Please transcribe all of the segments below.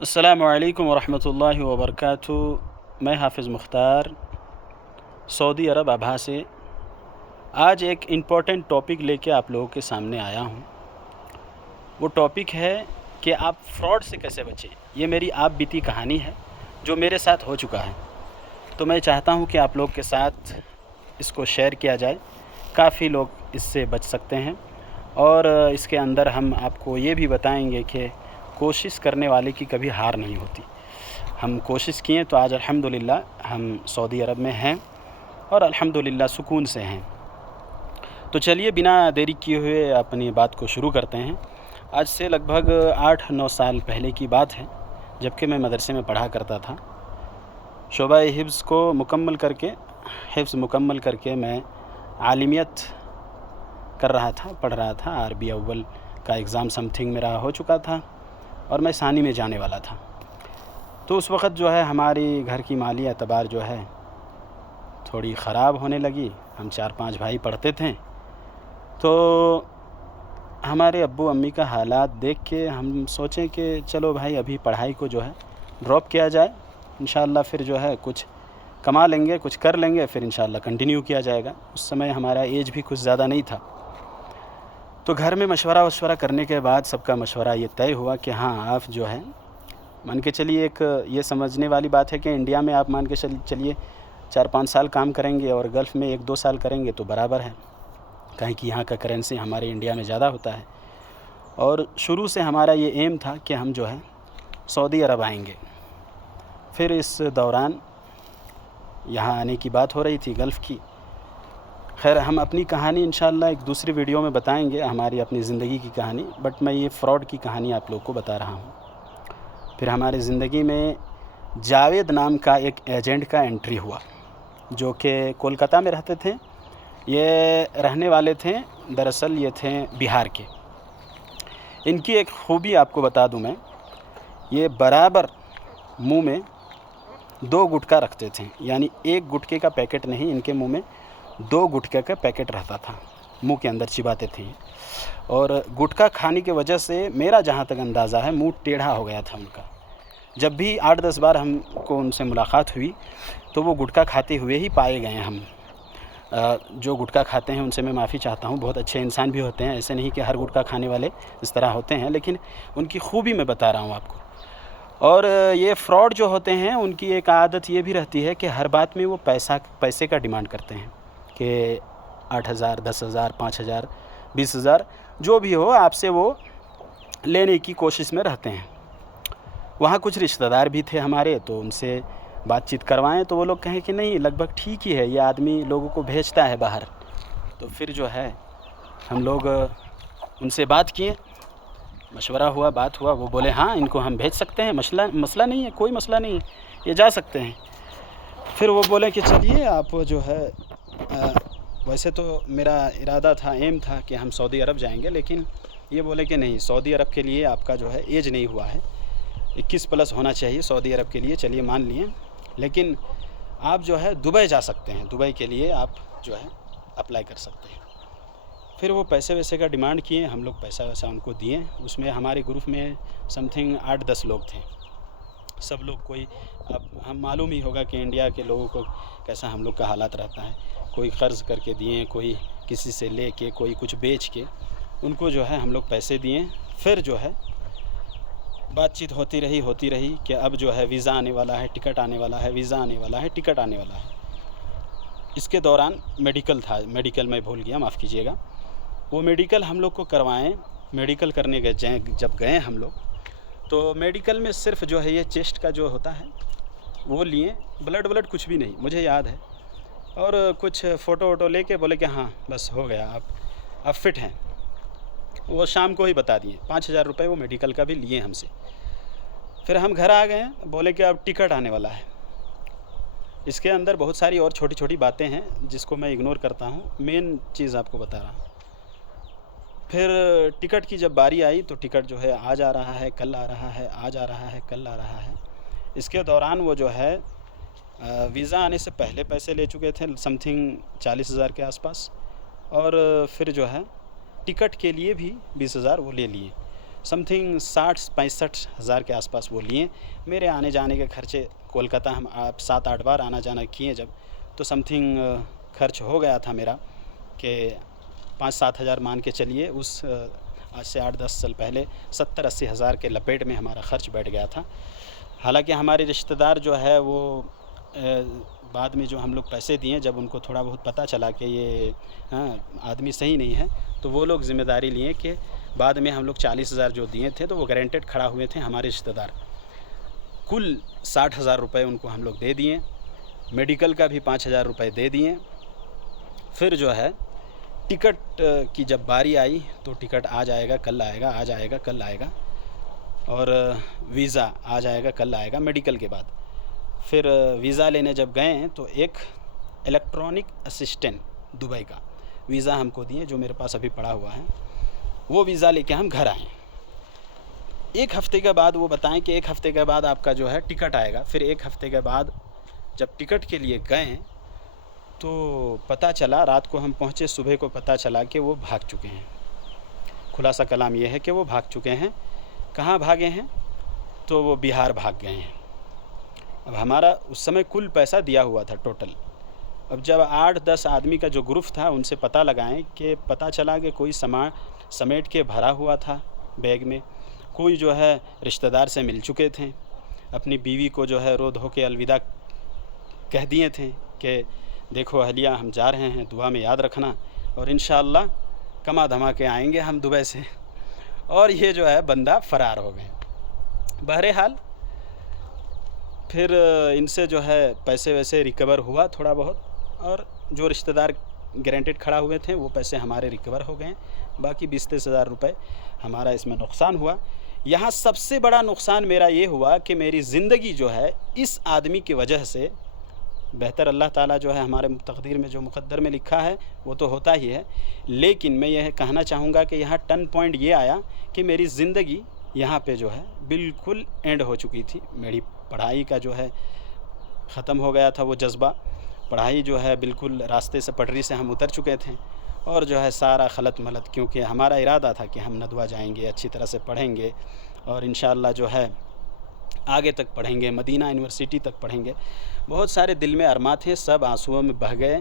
अस्सलामु अलैकुम वरहमतुल्लाहि वबरकातुहू। मैं हाफ़िज़ मुख्तार सऊदी अरब आभा से आज एक इम्पॉर्टेंट टॉपिक लेके आप लोगों के सामने आया हूँ। वो टॉपिक है कि आप फ्रॉड से कैसे बचें। ये मेरी आप बीती कहानी है जो मेरे साथ हो चुका है, तो मैं चाहता हूँ कि आप लोग के साथ इसको शेयर किया जाए। काफ़ी लोग इससे बच सकते हैं और इसके अंदर हम आपको ये भी बताएंगे कि कोशिश करने वाले की कभी हार नहीं होती। हम कोशिश किए तो आज अल्हम्दुलिल्लाह हम सऊदी अरब में हैं और अल्हम्दुलिल्लाह सुकून से हैं। तो चलिए बिना देरी किए हुए अपनी बात को शुरू करते हैं। आज से लगभग 8-9 साल पहले की बात है, जबकि मैं मदरसे में पढ़ा करता था। शोबा हिफ्ज़ को मुकम्मल करके मैं आलिमियत कर रहा था, पढ़ रहा था। अरबी अव्वल का एग्ज़ाम समथिंग मेरा हो चुका था और मैं सानी में जाने वाला था। तो उस वक़्त जो है हमारी घर की माली एतबार जो है थोड़ी ख़राब होने लगी। हम 4-5 भाई पढ़ते थे, तो हमारे अब्बू अम्मी का हालात देख के हम सोचें कि चलो भाई अभी पढ़ाई को जो है ड्रॉप किया जाए, इंशाअल्लाह फिर जो है कुछ कमा लेंगे, कुछ कर लेंगे, फिर इंशाअल्लाह कंटिन्यू किया जाएगा। उस समय हमारा एज भी कुछ ज़्यादा नहीं था। तो घर में मशवरा करने के बाद सबका मशवरा ये तय हुआ कि हाँ, आप जो है मान के चलिए, एक ये समझने वाली बात है कि इंडिया में आप मान के चलिए 4-5 साल काम करेंगे और गल्फ़ में 1-2 साल करेंगे तो बराबर है, कहीं कि यहाँ का करेंसी हमारे इंडिया में ज़्यादा होता है। और शुरू से हमारा ये एम था कि हम जो है सऊदी अरब आएंगे। फिर इस दौरान यहाँ आने की बात हो रही थी गल्फ़ की। खैर, हम अपनी कहानी इंशाअल्लाह एक दूसरी वीडियो में बताएंगे, हमारी अपनी ज़िंदगी की कहानी, बट मैं ये फ़्रॉड की कहानी आप लोग को बता रहा हूँ। फिर हमारी ज़िंदगी में जावेद नाम का एक एजेंट का एंट्री हुआ, जो कि कोलकाता में रहते थे। ये रहने वाले थे, दरअसल ये थे बिहार के। इनकी एक ख़ूबी आपको बता दूं मैं, ये बराबर मुंह में 2 गुटखा रखते थे, यानी एक गुटखे का पैकेट नहीं, इनके मुंह में 2 गुटखे का पैकेट रहता था, मुंह के अंदर चिबाते थे। और गुटखा खाने की वजह से मेरा जहाँ तक अंदाज़ा है मुंह टेढ़ा हो गया था उनका। जब भी 8-10 बार हमको उनसे मुलाकात हुई तो वो गुटखा खाते हुए ही पाए गए हैं हम। जो गुटखा खाते हैं उनसे मैं माफ़ी चाहता हूँ, बहुत अच्छे इंसान भी होते हैं, ऐसे नहीं कि हर गुटखा खाने वाले इस तरह होते हैं, लेकिन उनकी खूबी मैं बता रहा हूँ आपको। और ये फ्रॉड जो होते हैं उनकी एक आदत ये भी रहती है कि हर बात में वो पैसे का डिमांड करते हैं कि 8,000, 10,000, 5,000, 20,000 जो भी हो, आपसे वो लेने की कोशिश में रहते हैं। वहाँ कुछ रिश्तेदार भी थे हमारे, तो उनसे बातचीत करवाएं तो वो लोग कहें कि नहीं, लगभग ठीक ही है, ये आदमी लोगों को भेजता है बाहर। तो फिर जो है हम लोग उनसे बात किए, मशवरा हुआ, बात हुआ। वो बोले हाँ, इनको हम भेज सकते हैं, मसला नहीं है, कोई मसला नहीं है, ये जा सकते हैं। फिर वो बोले कि चलिए आप जो है वैसे तो मेरा इरादा था, एम था कि हम सऊदी अरब जाएंगे, लेकिन ये बोले कि नहीं, सऊदी अरब के लिए आपका जो है एज नहीं हुआ है, 21 प्लस होना चाहिए सऊदी अरब के लिए। चलिए मान लिए, लेकिन आप जो है दुबई जा सकते हैं, दुबई के लिए आप जो है अप्लाई कर सकते हैं। फिर वो पैसे वैसे का डिमांड किए, हम लोग पैसा वैसा उनको दिए। उसमें हमारे ग्रुप में समथिंग 8-10 लोग थे। सब लोग कोई, अब हम मालूम ही होगा कि इंडिया के लोगों को कैसा हम लोग का हालात रहता है। कोई क़र्ज़ करके दिए, कोई किसी से ले के, कोई कुछ बेच के, उनको जो है हम लोग पैसे दिए। फिर जो है बातचीत होती रही कि अब जो है वीज़ा आने वाला है, टिकट आने वाला है, वीज़ा आने वाला है, टिकट आने वाला है। इसके दौरान मेडिकल था, मेडिकल मैं भूल गया, माफ़ कीजिएगा। वो मेडिकल हम लोग को करवाएं। मेडिकल करने गए, जब गए हम लोग, तो मेडिकल में सिर्फ जो है ये चेस्ट का जो होता है वो लिए, ब्लड कुछ भी नहीं, मुझे याद है। और कुछ फ़ोटो वोटो लेके बोले कि हाँ बस हो गया, आप फिट हैं। वो शाम को ही बता दिए। 5,000 रुपये वो मेडिकल का भी लिए हमसे। फिर हम घर आ गए, बोले कि अब टिकट आने वाला है। इसके अंदर बहुत सारी और छोटी छोटी बातें हैं जिसको मैं इग्नोर करता हूँ, मेन चीज़ आपको बता रहा हूँ। फिर टिकट की जब बारी आई तो टिकट जो है आज आ रहा है, कल आ रहा है, आज आ रहा है, कल आ रहा है। इसके दौरान वो जो है वीज़ा आने से पहले पैसे ले चुके थे, समथिंग 40,000 के आसपास। और फिर जो है टिकट के लिए भी 20,000 वो ले लिए। समथिंग 60-65 हज़ार के आसपास वो लिए। मेरे आने जाने के खर्चे, कोलकाता हम आप 7-8 बार आना जाना किए जब, तो समथिंग खर्च हो गया था मेरा कि 5-7 हज़ार मान के चलिए। उस आज से 8-10 साल पहले 70-80 हज़ार के लपेट में हमारा खर्च बैठ गया था। हालांकि हमारे रिश्तेदार जो है वो बाद में जो हम लोग पैसे दिए, जब उनको थोड़ा बहुत पता चला कि ये आदमी सही नहीं है, तो वो लोग ज़िम्मेदारी लिए कि बाद में हम लोग 40 हज़ार जो दिए थे तो वो गारंटेड खड़ा हुए थे हमारे रिश्तेदार। कुल 60 हज़ार रुपये उनको हम लोग दे दिए। मेडिकल का भी 5 हज़ार रुपये दे दिए। फिर जो है टिकट की जब बारी आई तो टिकट आज आएगा कल आएगा, आज आएगा कल आएगा, और वीज़ा आज आएगा कल आएगा मेडिकल के बाद। फिर वीज़ा लेने जब गए तो एक इलेक्ट्रॉनिक असिस्टेंट दुबई का वीज़ा हमको दिए, जो मेरे पास अभी पड़ा हुआ है। वो वीज़ा लेके हम घर आए। 1 हफ़्ते के बाद वो बताएं कि 1 हफ़्ते के बाद आपका जो है टिकट आएगा। फिर 1 हफ़्ते के बाद जब टिकट के लिए गए तो पता चला, रात को हम पहुँचे, सुबह को पता चला कि वो भाग चुके हैं। खुलासा कलाम ये है कि वो भाग चुके हैं। कहाँ भागे हैं? तो वो बिहार भाग गए हैं। अब हमारा उस समय कुल पैसा दिया हुआ था टोटल। अब जब 8-10 आदमी का जो ग्रुप था उनसे पता लगाएं कि पता चला कि कोई सामान समेट के भरा हुआ था बैग में, कोई जो है रिश्तेदार से मिल चुके थे, अपनी बीवी को जो है रो धो के अलविदा कह दिए थे कि देखो अहलिया हम जा रहे हैं, दुआ में याद रखना, और इंशाअल्लाह कमा धमा के आएंगे हम दुबई से। और ये जो है बंदा फ़रार हो गए। बहरहाल फिर इनसे जो है पैसे वैसे रिकवर हुआ थोड़ा बहुत, और जो रिश्तेदार गारंटेड खड़ा हुए थे वो पैसे हमारे रिकवर हो गए। बाकी 20-30 हज़ार रुपये हमारा इसमें नुकसान हुआ। यहाँ सबसे बड़ा नुकसान मेरा ये हुआ कि मेरी ज़िंदगी जो है इस आदमी की वजह से, बेहतर अल्लाह ताला जो है हमारे तकदीर में जो मुक़द्दर में लिखा है वो तो होता ही है, लेकिन मैं यह कहना चाहूँगा कि यहाँ टर्न पॉइंट ये आया कि मेरी ज़िंदगी यहाँ पे जो है बिल्कुल एंड हो चुकी थी। मेरी पढ़ाई का जो है ख़त्म हो गया था वो जज्बा। पढ़ाई जो है बिल्कुल रास्ते से, पटरी से हम उतर चुके थे, और जो है सारा खलत मलत, क्योंकि हमारा इरादा था कि हम नदवा जाएंगे, अच्छी तरह से पढ़ेंगे और इंशाअल्लाह जो है आगे तक पढ़ेंगे, मदीना यूनिवर्सिटी तक पढ़ेंगे। बहुत सारे दिल में अरमा थे, सब आंसुओं में बह गए।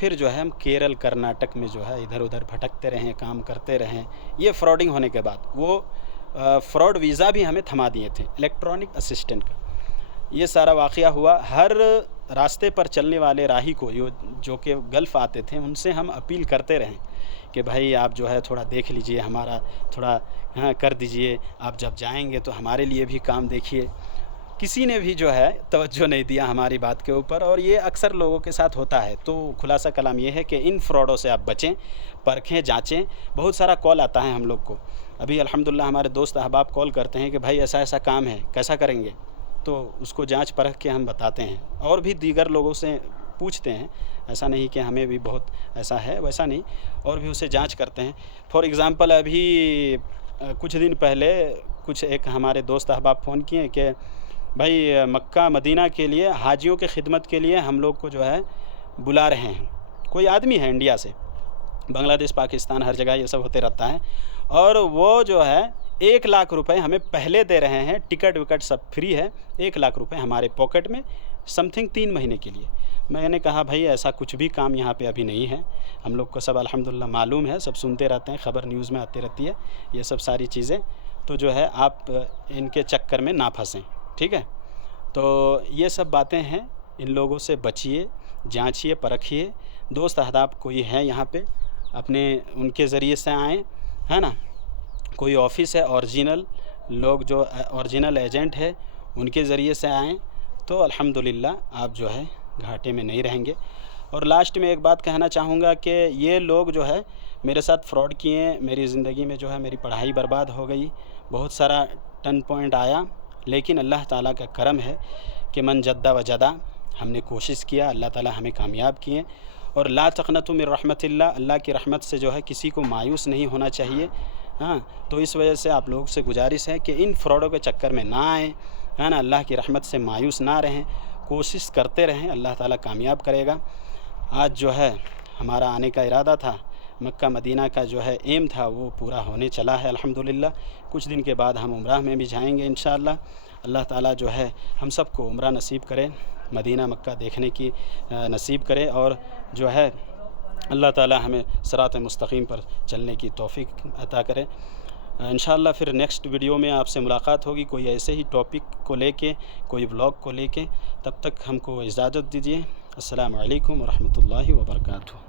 फिर जो है हम केरल कर्नाटक में जो है इधर उधर भटकते रहें, काम करते रहें। ये फ्रॉडिंग होने के बाद वो फ्रॉड वीज़ा भी हमें थमा दिए थे इलेक्ट्रॉनिक असिस्टेंट का। ये सारा वाक़या हुआ। हर रास्ते पर चलने वाले राही को जो कि गल्फ़ आते थे उनसे हम अपील करते रहें कि भाई आप जो है थोड़ा देख लीजिए, हमारा थोड़ा कर दीजिए, आप जब जाएंगे तो हमारे लिए भी काम देखिए। किसी ने भी जो है तवज्जो नहीं दिया हमारी बात के ऊपर, और ये अक्सर लोगों के साथ होता है। तो खुलासा कलाम ये है कि इन फ्रॉडों से आप बचें, परखें, जांचें। बहुत सारा कॉल आता है हम लोग को। अभी अल्हम्दुलिल्लाह हमारे दोस्त अहबाब कॉल करते हैं कि भाई ऐसा ऐसा काम है, कैसा करेंगे, तो उसको जांच परख के हम बताते हैं। और भी दीगर लोगों से पूछते हैं, ऐसा नहीं कि हमें भी बहुत ऐसा है, वैसा नहीं, और भी उसे जांच करते हैं। फॉर एग्ज़ाम्पल अभी कुछ दिन पहले कुछ एक हमारे दोस्त अहबाब फ़ोन किए कि भाई मक्का मदीना के लिए हाजियों के खिदमत के लिए हम लोग को जो है बुला रहे हैं। कोई आदमी है इंडिया से, बांग्लादेश पाकिस्तान हर जगह ये सब होते रहता है, और वो जो है 1 लाख रुपए हमें पहले दे रहे हैं। टिकट विकट सब फ्री है, 1 लाख रुपए हमारे पॉकेट में, समथिंग 3 महीने के लिए। मैंने कहा भाई ऐसा कुछ भी काम यहाँ पे अभी नहीं है। हम लोग को सब अल्हम्दुलिल्लाह मालूम है, सब सुनते रहते हैं, ख़बर न्यूज़ में आती रहती है ये सब सारी चीज़ें। तो जो है आप इनके चक्कर में ना फंसें, ठीक है। तो ये सब बातें हैं, इन लोगों से बचिए, जांचिए, परखिए। दोस्त अहबाब कोई है यहाँ पे, अपने उनके ज़रिए से आएँ, है ना। कोई ऑफ़िस है ओरिजिनल लोग, जो ओरिजिनल एजेंट है, उनके ज़रिए से आएँ तो अल्हम्दुलिल्लाह आप जो है घाटे में नहीं रहेंगे। और लास्ट में एक बात कहना चाहूँगा कि ये लोग जो है मेरे साथ फ्रॉड किए, मेरी ज़िंदगी में जो है मेरी पढ़ाई बर्बाद हो गई, बहुत सारा टर्न पॉइंट आया, लेकिन अल्लाह ताला का करम है कि मन जद्दा व जदा, हमने कोशिश किया, अल्लाह ताला हमें कामयाब किए। और ला तक़नतु मिन रहमतिल्लाह, अल्लाह की रहमत से जो है किसी को मायूस नहीं होना चाहिए। हाँ, तो इस वजह से आप लोगों से गुजारिश है कि इन फ्रॉडों के चक्कर में ना आएँ, है ना। अल्लाह की रहमत से मायूस ना रहें, कोशिश करते रहें, अल्लाह ताला कामयाब करेगा। आज जो है हमारा आने का इरादा था, मक्का मदीना का जो है एम था वो पूरा होने चला है अल्हम्दुलिल्लाह। कुछ दिन के बाद हम उम्रा में भी जाएंगे इंशाअल्लाह। अल्लाह ताला जो है हम सबको उम्रा नसीब करे, मदीना मक्का देखने की नसीब करे, और जो है अल्लाह ताला हमें सिरात मुस्तकीम पर चलने की तौफ़ीक अता करे। इंशाअल्लाह फिर नेक्स्ट वीडियो में आपसे मुलाकात होगी कोई ऐसे ही टॉपिक को लेके, कोई व्लॉग को लेके। तब तक हमको इजाज़त दीजिए। अस्सलामु अलैकुम व रहमतुल्लाहि व बरकातुहू।